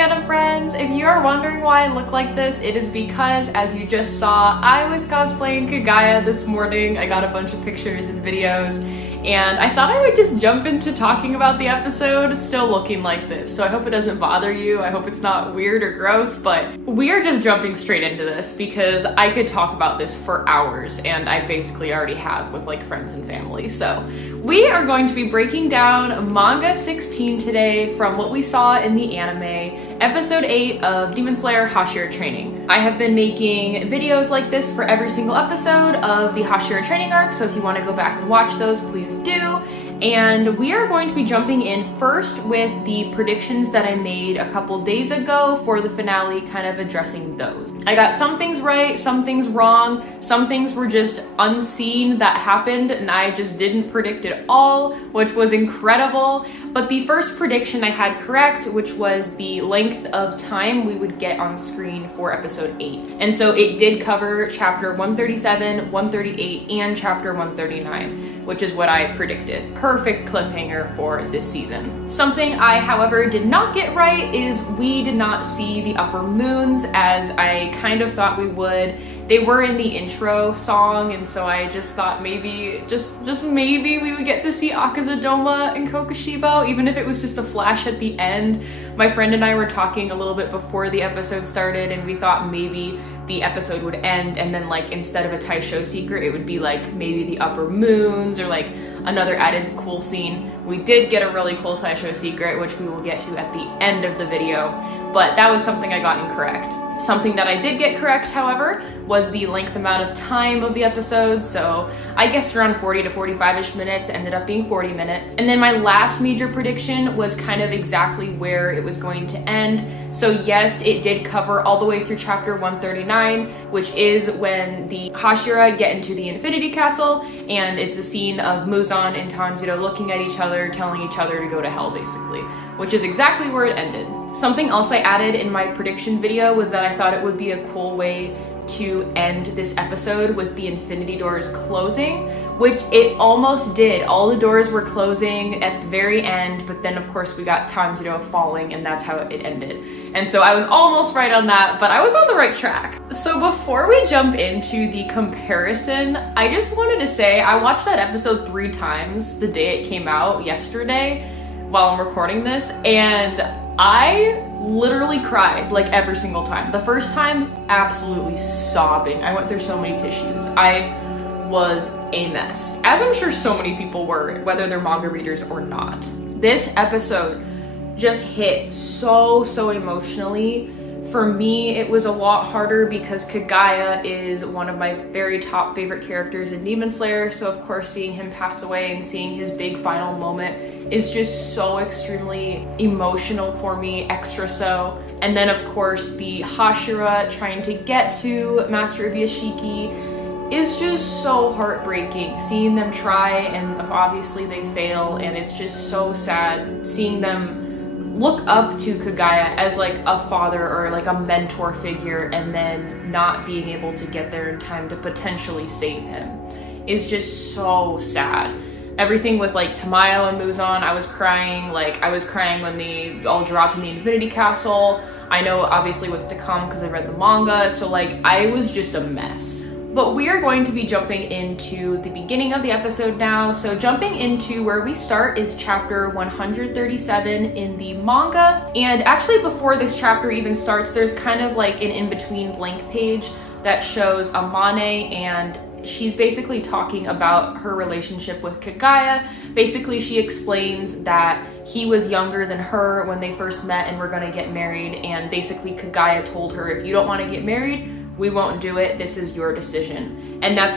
fandom friends! If you are wondering why I look like this, it is because, as you just saw, I was cosplaying Kagaya this morning. I got a bunch of pictures and videos, and I thought I would just jump into talking about the episode still looking like this. So I hope it doesn't bother you. I hope it's not weird or gross, but we are just jumping straight into this because I could talk about this for hours, and I basically already have with like friends and family. So we are going to be breaking down manga 16 today from what we saw in the anime, episode 8 of Demon Slayer Hashira Training. I have been making videos like this for every single episode of the Hashira Training arc, so if you want to go back and watch those, please do. And we are going to be jumping in first with the predictions that I made a couple days ago for the finale, kind of addressing those. I got some things right, some things wrong, some things were just unseen that happened and I just didn't predict it all, which was incredible. But the first prediction I had correct, which was the length of time we would get on screen for episode 8. And so it did cover chapter 137, 138, and chapter 139, which is what I predicted. Perfect cliffhanger for this season. Something I, however, did not get right is we did not see the upper moons as I kind of thought we would. They were in the intro song, and so I just thought maybe, just maybe we would get to see Akazadoma and Kokushibo, even if it was just a flash at the end. My friend and I were talking a little bit before the episode started, and we thought maybe the episode would end and then like instead of a Taisho secret, it would be like maybe the upper moons or like another added cool scene. We did get a really cool Taisho secret, which we will get to at the end of the video, but that was something I got incorrect. Something that I did get correct, however, was the length amount of time of the episode. So I guessed around 40 to 45-ish minutes, ended up being 40 minutes. And then my last major prediction was kind of exactly where it was going to end. So yes, it did cover all the way through chapter 139, which is when the Hashira get into the Infinity Castle, and it's a scene of Muzan and Tanjiro looking at each other, telling each other to go to hell, basically, which is exactly where it ended. Something else I added in my prediction video was that I thought it would be a cool way to end this episode with the infinity doors closing, which it almost did. All the doors were closing at the very end, but then of course we got Tanjiro falling and that's how it ended. And so I was almost right on that, but I was on the right track. So before we jump into the comparison, I just wanted to say I watched that episode 3 times the day it came out yesterday while I'm recording this, and I literally cried like every single time. The first time, absolutely sobbing. I went through so many tissues. I was a mess, as I'm sure so many people were, whether they're manga readers or not. This episode just hit so emotionally. For me, it was a lot harder because Kagaya is one of my very top favorite characters in Demon Slayer, so of course seeing him pass away and seeing his big final moment is just so extremely emotional for me, extra so. And then of course the Hashira trying to get to Master of Yashiki is just so heartbreaking. Seeing them try and obviously they fail, and it's just so sad seeing them look up to Kagaya as like a father or like a mentor figure and then not being able to get there in time to potentially save him is just so sad. Everything with like Tamayo and Muzan, I was crying. Like I was crying when they all dropped in the Infinity Castle. I know obviously what's to come because I read the manga, so like I was just a mess. But we are going to be jumping into the beginning of the episode now. So jumping into where we start is chapter 137 in the manga. And actually before this chapter even starts, there's kind of like an in-between blank page that shows Amane, and she's basically talking about her relationship with Kagaya. Basically, she explains that he was younger than her when they first met and were gonna get married. And basically Kagaya told her, if you don't wanna get married, we won't do it, this is your decision. And that's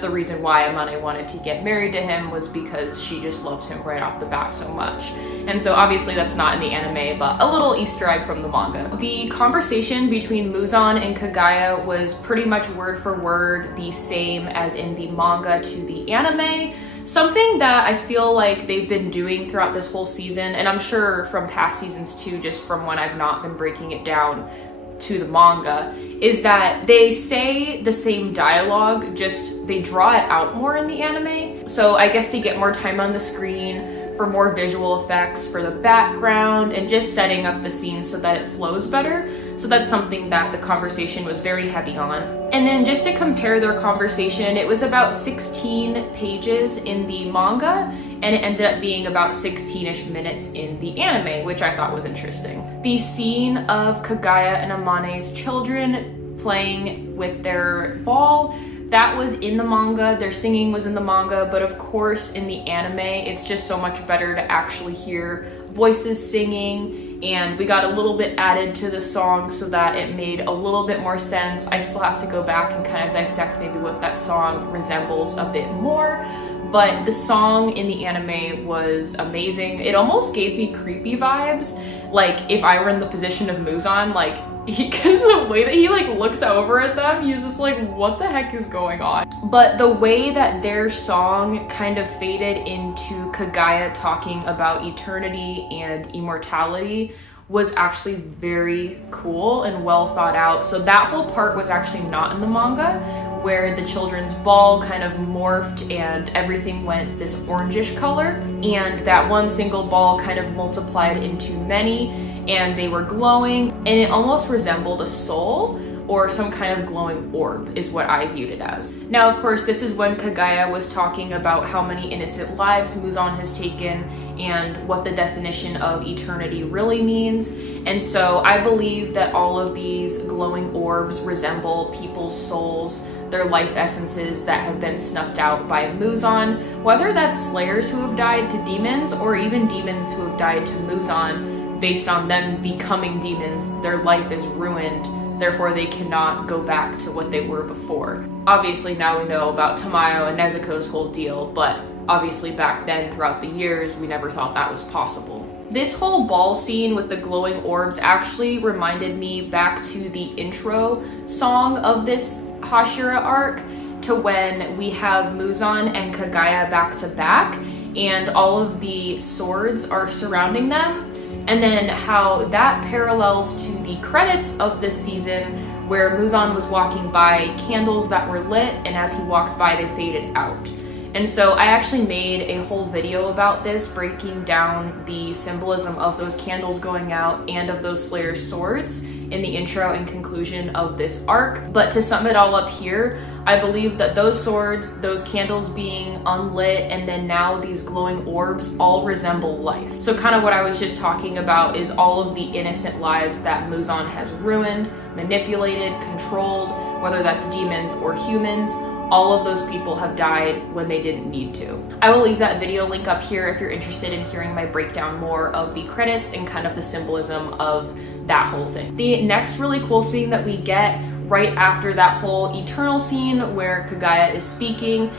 the reason why Amane wanted to get married to him, was because she just loved him right off the bat so much. And so obviously that's not in the anime, but a little Easter egg from the manga. The conversation between Muzan and Kagaya was pretty much word for word the same as in the manga to the anime. Something that I feel like they've been doing throughout this whole season, and I'm sure from past seasons too, just from when I've not been breaking it down to the manga, is that they say the same dialogue, just they draw it out more in the anime. So I guess to get more time on the screen for more visual effects, for the background, and just setting up the scene so that it flows better. So that's something that the conversation was very heavy on. And then just to compare their conversation, it was about 16 pages in the manga, and it ended up being about 16-ish minutes in the anime, which I thought was interesting. The scene of Kagaya and Amane's children playing with their ball, that was in the manga. Their singing was in the manga, but of course in the anime, it's just so much better to actually hear voices singing, and we got a little bit added to the song so that it made a little bit more sense. I still have to go back and kind of dissect maybe what that song resembles a bit more, but the song in the anime was amazing. It almost gave me creepy vibes, like if I were in the position of Muzan, like, because the way that he like looked over at them, he's just like, what the heck is going on? But the way that their song kind of faded into Kagaya talking about eternity and immortality was actually very cool and well thought out. So that whole part was actually not in the manga, where the children's ball kind of morphed and everything went this orangish color, and that one single ball kind of multiplied into many, and they were glowing, and it almost resembled a soul or some kind of glowing orb is what I viewed it as. Now, of course, this is when Kagaya was talking about how many innocent lives Muzan has taken and what the definition of eternity really means. And so I believe that all of these glowing orbs resemble people's souls, their life essences that have been snuffed out by Muzan, whether that's slayers who have died to demons or even demons who have died to Muzan. Based on them becoming demons, their life is ruined, therefore they cannot go back to what they were before. Obviously now we know about Tamayo and Nezuko's whole deal, but obviously back then throughout the years we never thought that was possible. This whole ball scene with the glowing orbs actually reminded me back to the intro song of this Hashira arc, to when we have Muzan and Kagaya back to back and all of the swords are surrounding them, and then how that parallels to the credits of this season where Muzan was walking by candles that were lit, and as he walks by they faded out. And so I actually made a whole video about this, breaking down the symbolism of those candles going out and of those Slayer swords in the intro and conclusion of this arc. But to sum it all up here, I believe that those swords, those candles being unlit, and then now these glowing orbs all resemble life. So kind of what I was just talking about is all of the innocent lives that Muzan has ruined, manipulated, controlled, whether that's demons or humans. All of those people have died when they didn't need to. I will leave that video link up here if you're interested in hearing my breakdown more of the credits and kind of the symbolism of that whole thing. The next really cool scene that we get right after that whole eternal scene where Kagaya is speaking,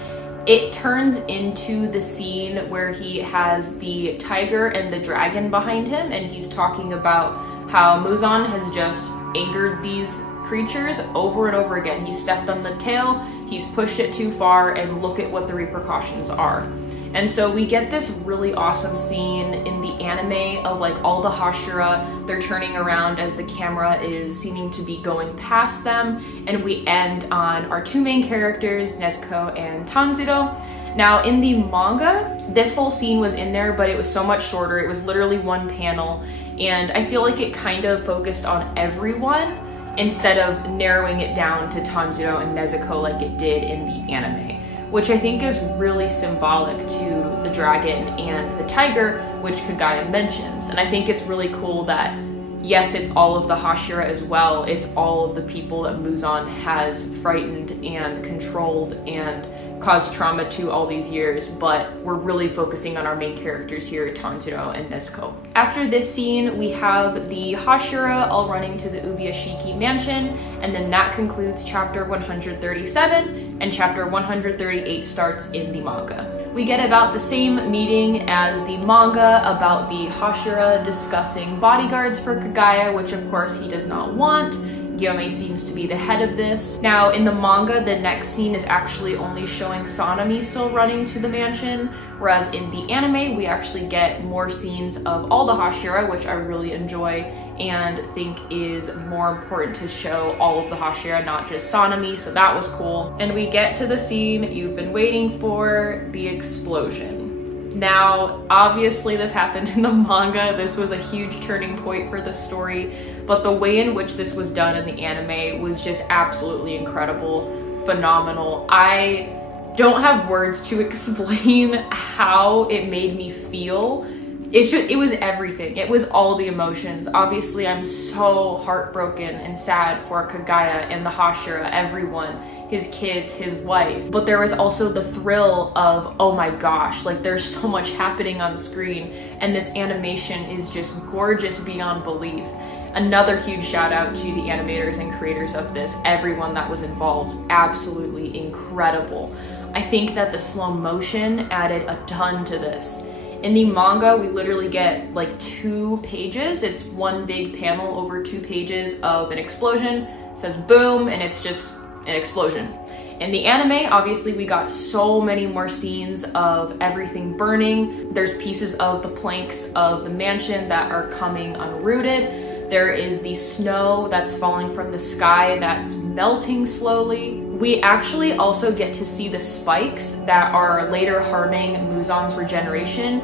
it turns into the scene where he has the tiger and the dragon behind him, and he's talking about how Muzan has just angered these creatures over and over again. He stepped on the tail, he's pushed it too far, and look at what the repercussions are. And so we get this really awesome scene in the anime of like all the Hashira, they're turning around as the camera is seeming to be going past them, and we end on our two main characters, Nezuko and Tanjiro. Now in the manga, this whole scene was in there, but it was so much shorter. It was literally one panel, and I feel like it kind of focused on everyone instead of narrowing it down to Tanjiro and Nezuko like it did in the anime, which I think is really symbolic to the dragon and the tiger, which Kagaya mentions. And I think it's really cool that, yes, it's all of the Hashira as well, it's all of the people that Muzan has frightened and controlled and caused trauma to all these years, but we're really focusing on our main characters here, Tanjiro and Nezuko. After this scene, we have the Hashira all running to the Ubuyashiki mansion, and then that concludes chapter 137, and chapter 138 starts in the manga. We get about the same meeting as the manga about the Hashira discussing bodyguards for Kagaya, which of course he does not want. Gyome seems to be the head of this. Now in the manga, the next scene is actually only showing Sanemi still running to the mansion, whereas in the anime, we actually get more scenes of all the Hashira, which I really enjoy and think is more important to show all of the Hashira, not just Sanemi, so that was cool. And we get to the scene you've been waiting for, the explosion. Now, obviously this happened in the manga. This was a huge turning point for the story, but the way in which this was done in the anime was just absolutely incredible, phenomenal. I don't have words to explain how it made me feel. It was everything. It was all the emotions. Obviously, I'm so heartbroken and sad for Kagaya and the Hashira, everyone, his kids, his wife. But there was also the thrill of, oh my gosh, like there's so much happening on screen and this animation is just gorgeous beyond belief. Another huge shout out to the animators and creators of this, everyone that was involved, absolutely incredible. I think that the slow motion added a ton to this. In the manga, we literally get like 2 pages. It's one big panel over 2 pages of an explosion. It says boom, and it's just an explosion. In the anime, obviously we got so many more scenes of everything burning. There's pieces of the planks of the mansion that are coming unrooted. There is the snow that's falling from the sky that's melting slowly. We actually also get to see the spikes that are later harming Muzan's regeneration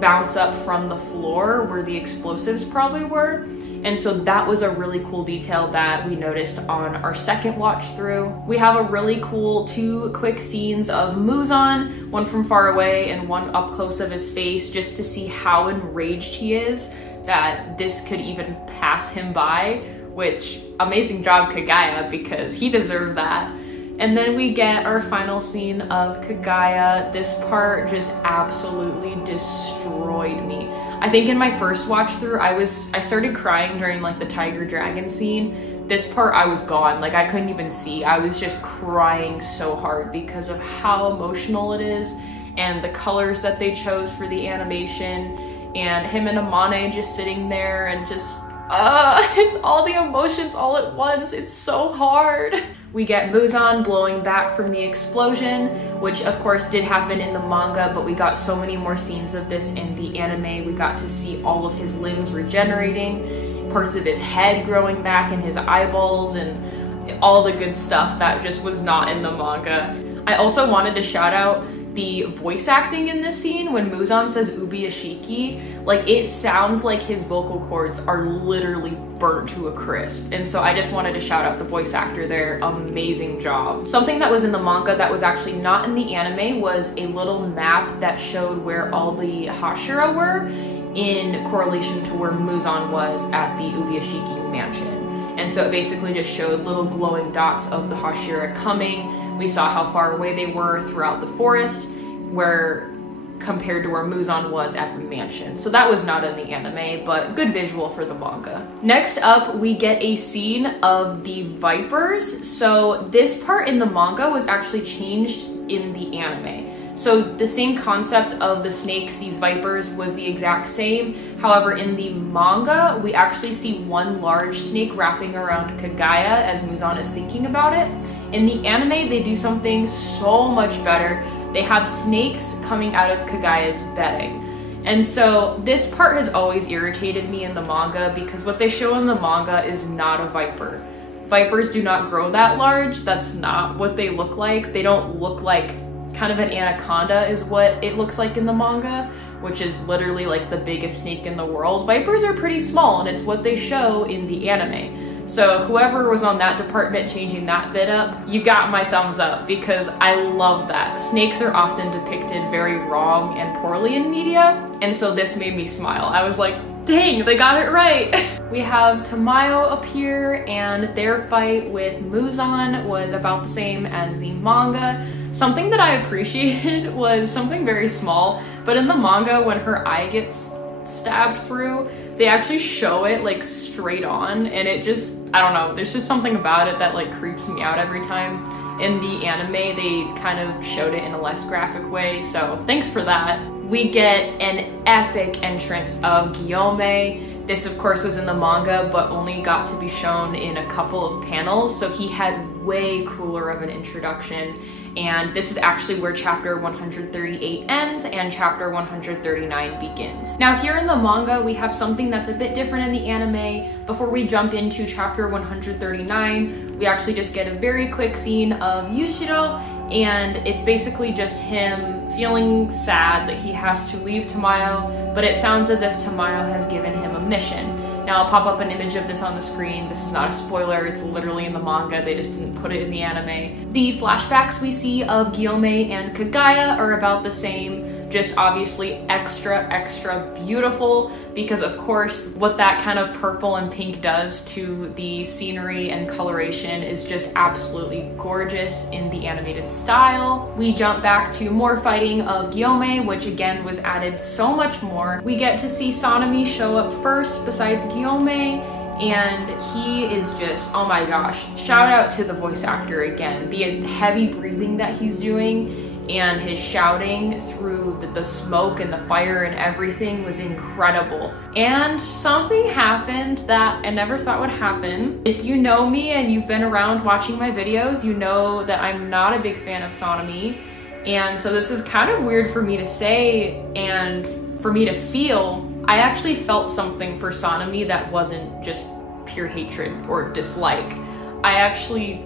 bounce up from the floor where the explosives probably were. And so that was a really cool detail that we noticed on our second watch through. We have a really cool 2 quick scenes of Muzan, one from far away and one up close of his face, just to see how enraged he is that this could even pass him by, which amazing job Kagaya, because he deserved that. And then we get our final scene of Kagaya. This part just absolutely destroyed me. I think in my first watch through, I started crying during like the tiger dragon scene. This part I was gone, like I couldn't even see. I was just crying so hard because of how emotional it is and the colors that they chose for the animation, and him and Amane just sitting there and just it's all the emotions all at once. It's so hard. We get Muzan blowing back from the explosion, which of course did happen in the manga, but we got so many more scenes of this in the anime. We got to see all of his limbs regenerating, parts of his head growing back, and his eyeballs, and all the good stuff that just was not in the manga. I also wanted to shout out the voice acting in this scene. When Muzan says Ubiashiki, like it sounds like his vocal cords are literally burnt to a crisp. And so I just wanted to shout out the voice actor there. Amazing job. Something that was in the manga that was actually not in the anime was a little map that showed where all the Hashira were in correlation to where Muzan was at the Ubiashiki mansion. And so it basically just showed little glowing dots of the Hashira coming. We saw how far away they were throughout the forest, where compared to where Muzan was at the mansion. So that was not in the anime, but good visual for the manga. Next up, we get a scene of the vipers. So this part in the manga was actually changed in the anime. So the same concept of the snakes, these vipers, was the exact same. However, in the manga, we actually see one large snake wrapping around Kagaya as Muzan is thinking about it. In the anime, they do something so much better. They have snakes coming out of Kagaya's bedding. And so this part has always irritated me in the manga, because what they show in the manga is not a viper. Vipers do not grow that large. That's not what they look like. They don't look like kind of an anaconda is what it looks like in the manga, which is literally like the biggest snake in the world. Vipers are pretty small, and it's what they show in the anime. So whoever was on that department changing that bit up, you got my thumbs up, because I love that. Snakes are often depicted very wrong and poorly in media, and so this made me smile. I was like, dang, they got it right. We have Tamayo appear, and their fight with Muzan was about the same as the manga. Something that I appreciated was something very small, but in the manga, when her eye gets stabbed through, they actually show it like straight on, and it just, I don't know, there's just something about it that like creeps me out every time. In the anime, they kind of showed it in a less graphic way, so thanks for that. We get an epic entrance of Guillaume. This of course was in the manga, but only got to be shown in a couple of panels, so he had way cooler of an introduction. And this is actually where chapter 138 ends and chapter 139 begins. Now here in the manga, we have something that's a bit different in the anime. Before we jump into chapter 139, we actually just get a very quick scene of Yushiro, and it's basically just him feeling sad that he has to leave Tamayo, but it sounds as if Tamayo has given him a mission. Now I'll pop up an image of this on the screen. This is not a spoiler, it's literally in the manga, they just didn't put it in the anime. The flashbacks we see of Gyome and Kagaya are about the same, just obviously extra beautiful, because of course what that kind of purple and pink does to the scenery and coloration is just absolutely gorgeous in the animated style. We jump back to more fighting of Gyome, which again was added so much more. We get to see Sanemi show up first besides Gyome, and he is just, oh my gosh, shout out to the voice actor again. The heavy breathing that he's doing and his shouting through the smoke and the fire and everything was incredible. And something happened that I never thought would happen. If you know me and you've been around watching my videos, you know that I'm not a big fan of Sanemi. And so this is kind of weird for me to say and for me to feel. I actually felt something for Sanemi that wasn't just pure hatred or dislike. I actually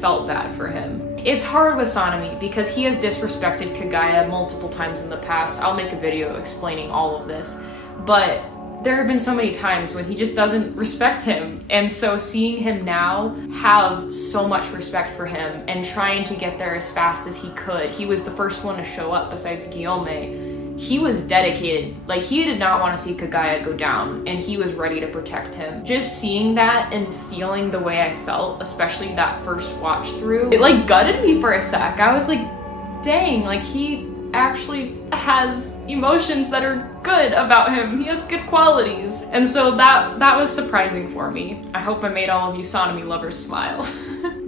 felt bad for him. It's hard with Sanemi because he has disrespected Kagaya multiple times in the past. I'll make a video explaining all of this, but there have been so many times when he just doesn't respect him. And so seeing him now have so much respect for him and trying to get there as fast as he could. He was the first one to show up besides Gyome. He was dedicated. Like, he did not want to see Kagaya go down, and he was ready to protect him. Just seeing that and feeling the way I felt, especially that first watch through, it gutted me for a sec. I was like, dang, he actually has emotions that are good about him. He has good qualities. And so that was surprising for me. I hope I made all of you Sanemi lovers smile.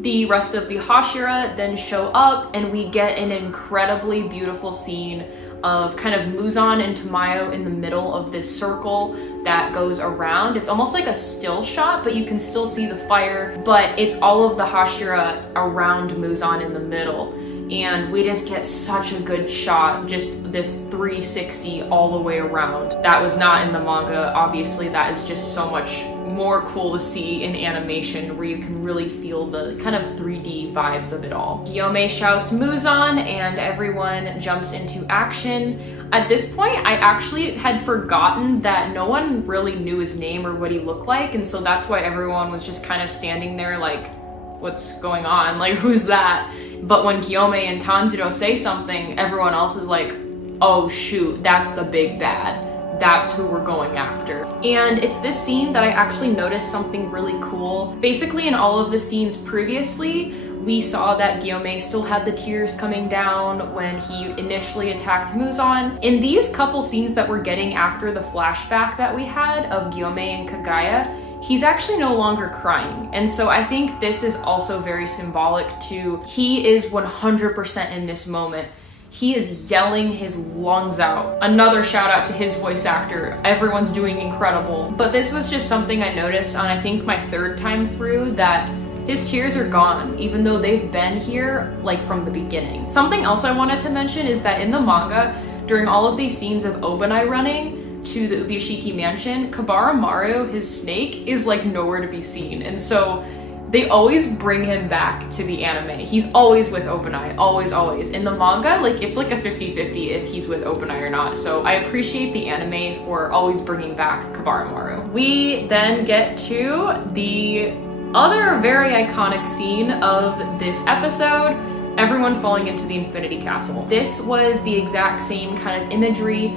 The rest of the Hashira then show up, and we get an incredibly beautiful scene of kind of Muzan and Tamayo in the middle of this circle that goes around. It's almost like a still shot, but you can still see the fire, but it's all of the Hashira around Muzan in the middle. And we just get such a good shot, just this 360 all the way around. That was not in the manga, obviously. That is just so much more cool to see in animation, where you can really feel the kind of 3D vibes of it all. Gyome shouts Muzan and everyone jumps into action. At this point, I actually had forgotten that no one really knew his name or what he looked like, and so that's why everyone was just kind of standing there like, what's going on? Who's that? But when Gyome and Tanjiro say something, everyone else is like, oh shoot, that's the big bad. That's who we're going after. And it's this scene that I actually noticed something really cool. Basically, in all of the scenes previously, we saw that Gyome still had the tears coming down when he initially attacked Muzan. In these couple scenes that we're getting after the flashback that we had of Gyome and Kagaya, he's actually no longer crying. And so I think this is also very symbolic to, he is 100% in this moment. He is yelling his lungs out. Another shout out to his voice actor. Everyone's doing incredible. But this was just something I noticed on, I think, my third time through, that his tears are gone, even though they've been here from the beginning. Something else I wanted to mention is that in the manga, during all of these scenes of Obanai running to the Ubishiki mansion, Kabara his snake, is nowhere to be seen. And so they always bring him back to the anime. He's always with Obanai, always. In the manga, it's like a 50-50 if he's with Obanai or not. So I appreciate the anime for always bringing back Kabara. We then get to the other very iconic scene of this episode, everyone falling into the Infinity Castle. This was the exact same kind of imagery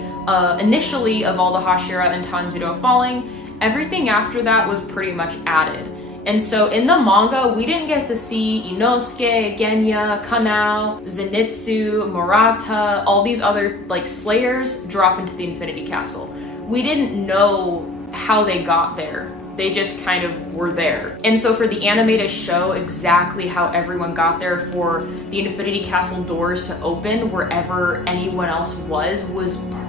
initially of all the Hashira and Tanjiro falling. Everything after that was pretty much added. And so in the manga, we didn't get to see Inosuke, Genya, Kanao, Zenitsu, Murata, all these other slayers drop into the Infinity Castle. We didn't know how they got there. They just kind of were there. And so for the anime to show exactly how everyone got there, for the Infinity Castle doors to open wherever anyone else was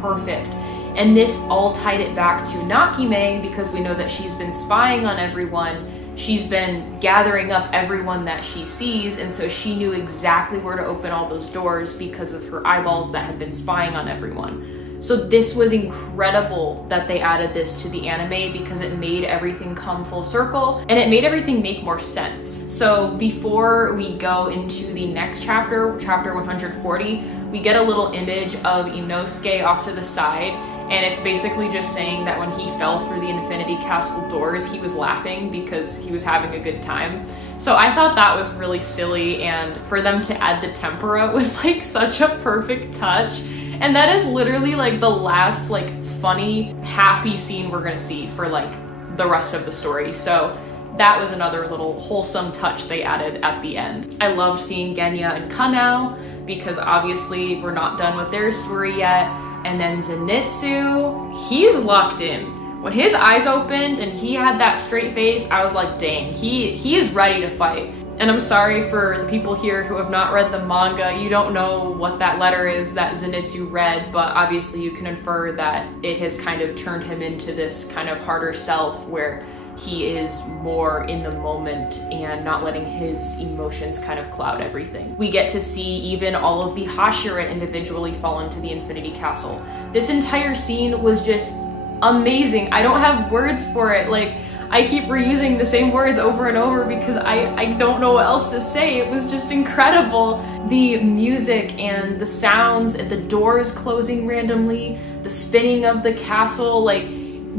perfect. And this all tied it back to Nakime, because we know that she's been spying on everyone. She's been gathering up everyone that she sees, and so she knew exactly where to open all those doors because of her eyeballs that had been spying on everyone. So this was incredible that they added this to the anime because it made everything come full circle and it made everything make more sense. So before we go into the next chapter, chapter 140, we get a little image of Inosuke off to the side, and it's basically just saying that when he fell through the Infinity Castle doors, he was laughing because he was having a good time. So I thought that was really silly, and for them to add the tempera was like such a perfect touch. And that is literally like the last like funny, happy scene we're gonna see for like the rest of the story. So that was another little wholesome touch they added at the end. I loved seeing Genya and Kanao because obviously we're not done with their story yet. And then Zenitsu, he's locked in. When his eyes opened and he had that straight face, I was like, dang, he is ready to fight. And I'm sorry for the people here who have not read the manga. You don't know what that letter is that Zenitsu read, but obviously you can infer that it has kind of turned him into this kind of harder self where he is more in the moment and not letting his emotions kind of cloud everything. We get to see even all of the Hashira individually fall into the Infinity Castle. This entire scene was just amazing. I don't have words for it. Like, I keep reusing the same words over and over because I don't know what else to say. It was just incredible. The music and the sounds, the doors closing randomly, the spinning of the castle, like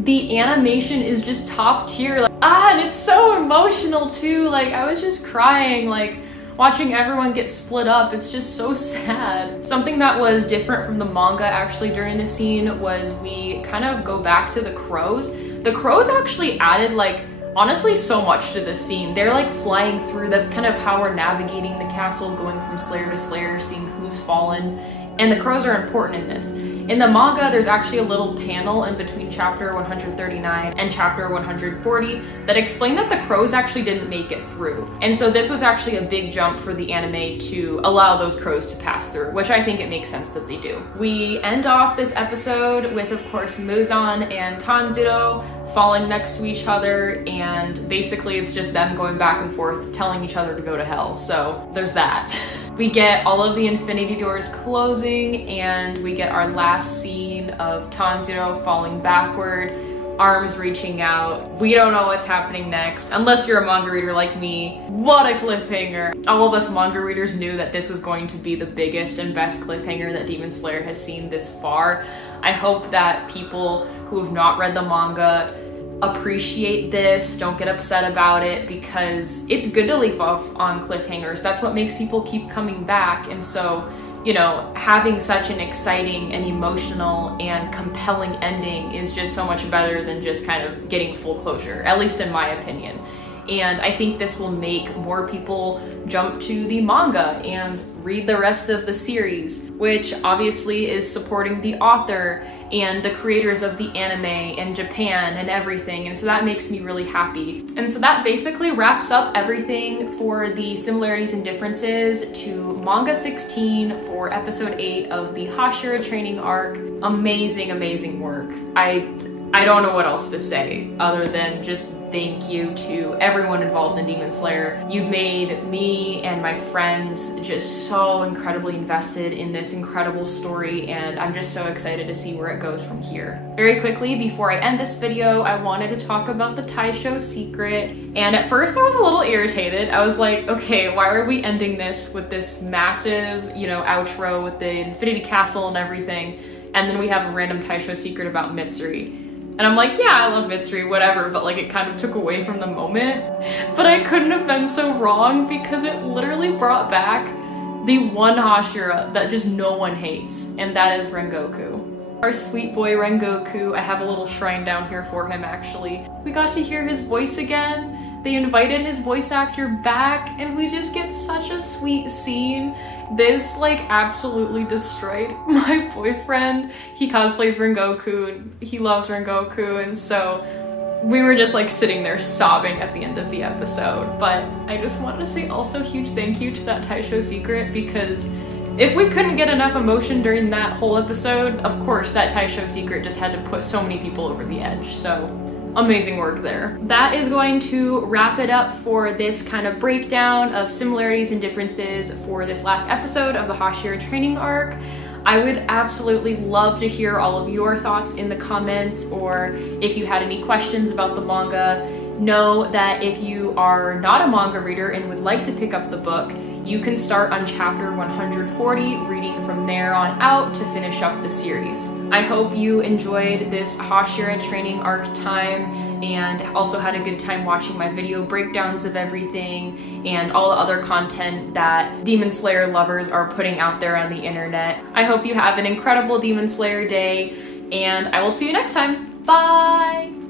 the animation is just top tier. Like, and it's so emotional too. Like, I was just crying, like watching everyone get split up. It's just so sad. Something that was different from the manga actually during the scene was we kind of go back to the crows. The crows actually added like honestly so much to this scene. They're like flying through. That's kind of how we're navigating the castle, going from Slayer to Slayer, seeing who's fallen. And the crows are important in this. In the manga, there's actually a little panel in between chapter 139 and chapter 140 that explained that the crows actually didn't make it through. And so this was actually a big jump for the anime to allow those crows to pass through, which I think it makes sense that they do. We end off this episode with, of course, Muzan and Tanjiro falling next to each other, and basically it's just them going back and forth telling each other to go to hell. So there's that. We get all of the infinity doors closing, and we get our last scene of Tanjiro falling backward, arms reaching out. We don't know what's happening next, unless you're a manga reader like me. What a cliffhanger. All of us manga readers knew that this was going to be the biggest and best cliffhanger that Demon Slayer has seen this far. I hope that people who have not read the manga appreciate this, don't get upset about it, because it's good to leave off on cliffhangers. That's what makes people keep coming back. And so, you know, having such an exciting and emotional and compelling ending is just so much better than just kind of getting full closure, at least in my opinion. And I think this will make more people jump to the manga and read the rest of the series, which obviously is supporting the author and the creators of the anime and Japan and everything. And so that makes me really happy. And so that basically wraps up everything for the similarities and differences to manga 16 for episode 8 of the Hashira Training arc. Amazing, amazing work. I don't know what else to say other than just thank you to everyone involved in Demon Slayer. You've made me and my friends just so incredibly invested in this incredible story, and I'm just so excited to see where it goes from here. Very quickly, before I end this video, I wanted to talk about the Taisho secret. And at first I was a little irritated. I was like, okay, why are we ending this with this massive, you know, outro with the Infinity Castle and everything, and then we have a random Taisho secret about Mitsuri? And I'm like, yeah, I love Mitsuri, whatever, but like it kind of took away from the moment. But I couldn't have been so wrong because it literally brought back the one Hashira that just no one hates, and that is Rengoku. Our sweet boy Rengoku, I have a little shrine down here for him actually. We got to hear his voice again. They invited his voice actor back, and we just get such a sweet scene. This like absolutely destroyed my boyfriend. He cosplays Rengoku and he loves Rengoku, and so we were just like sitting there sobbing at the end of the episode. But I just wanted to say also huge thank you to that Taisho secret, because if we couldn't get enough emotion during that whole episode, of course that Taisho secret just had to put so many people over the edge. So amazing work there. That is going to wrap it up for this kind of breakdown of similarities and differences for this last episode of the Hashira Training arc. I would absolutely love to hear all of your thoughts in the comments, or if you had any questions about the manga. Know that if you are not a manga reader and would like to pick up the book, you can start on chapter 140, reading from there on out to finish up the series. I hope you enjoyed this Hashira training arc time and also had a good time watching my video breakdowns of everything and all the other content that Demon Slayer lovers are putting out there on the internet. I hope you have an incredible Demon Slayer day, and I will see you next time. Bye!